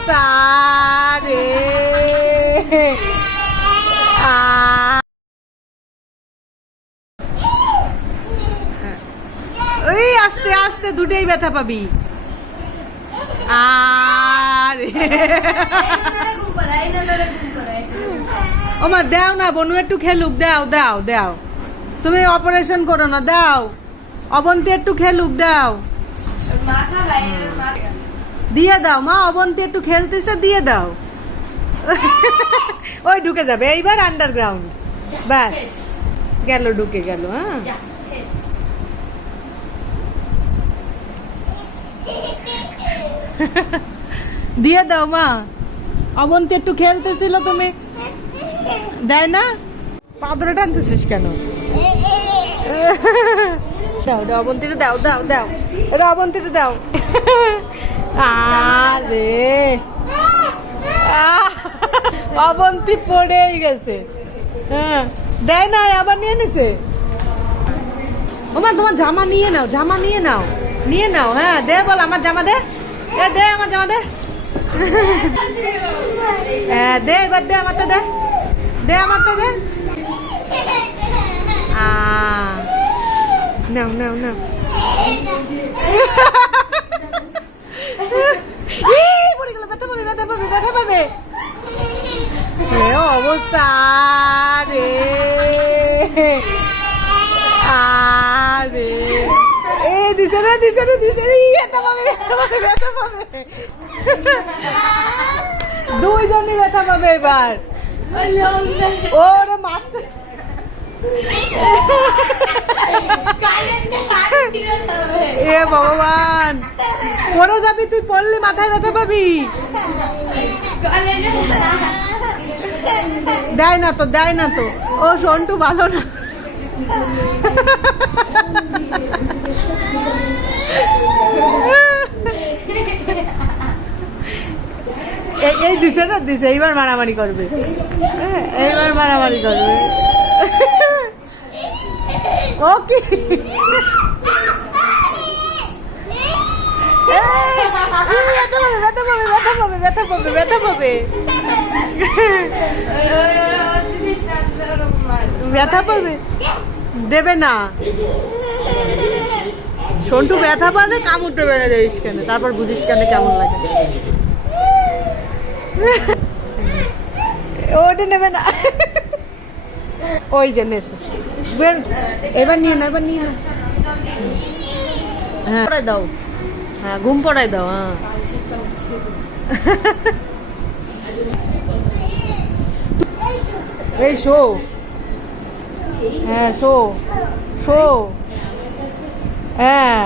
অবস্থা রে ওই আস্তে আস্তে দুটোই ব্যথা পাবি। আরে। ওমা দাও না বনু একটু খেলুক দাও দাও দাও। তুমি অপারেশন করো না দাও। অবন্তি একটু খেলুক দাও। মাথা। দিয়ে দাও মা অবন্তি একটু খেলতেছে দিয়ে দাও। ওই ঢুকে যাবে এইবার আন্ডারগ্রাউন্ড ব্যাস গেল ঢুকে গেল হ্যাঁ। দিয়ে দাও মা। অবন্তি একটু খেলতেছিল তুমি। দেয় না? পাদরে টানতেছিস কেন? দাও দাও অবন্তিটা দাও দাও দাও। এটা অবন্তিটা দাও। আরে। অবন্তি পড়েই গেছে। হ্যাঁ দেয় না আবার নিয়ে নিছে? ওমা, তোমার জামা নিয়ে নাও, জামা নিয়ে নাও নিয়ে নাও হ্যাঁ দে বল, আমার জামা দে। দে আমার জামা দে। হ্যাঁ দে, এবার দে আমারটা দে। দে আমারটা দে। নাও নাও নাও এই, পড়ে গেল ব্যথা পাবে ব্যথা পাবে ব্যথা পাবে এ আরে। এ দুইজনই ব্যথা পাবে এবার। ভগবান। পড়ে যাবি তুই পড়লে মাথায় ব্যথা পাবি। দেয় না তো দেয় না তো। ও সন্টু ভালো না। এই- দিছে না দিছে। এইবার মারামারি করবে। হ্যাঁ, এইবার মারামারি করবে। ওকে দেবে না সন্টু ব্যথা পালে কামড়তে বেড়ে যাইস কেন তারপর বুঝিস কেন কেমন লাগে ওটা নেবে না ওই যে নেছে এবার নিয়ে না এবার নিয়ে না হ্যাঁ দাও হ্যাঁ ঘুম পড়াই দাও হ্যাঁ এই শো হ্যাঁ শো শো হ্যাঁ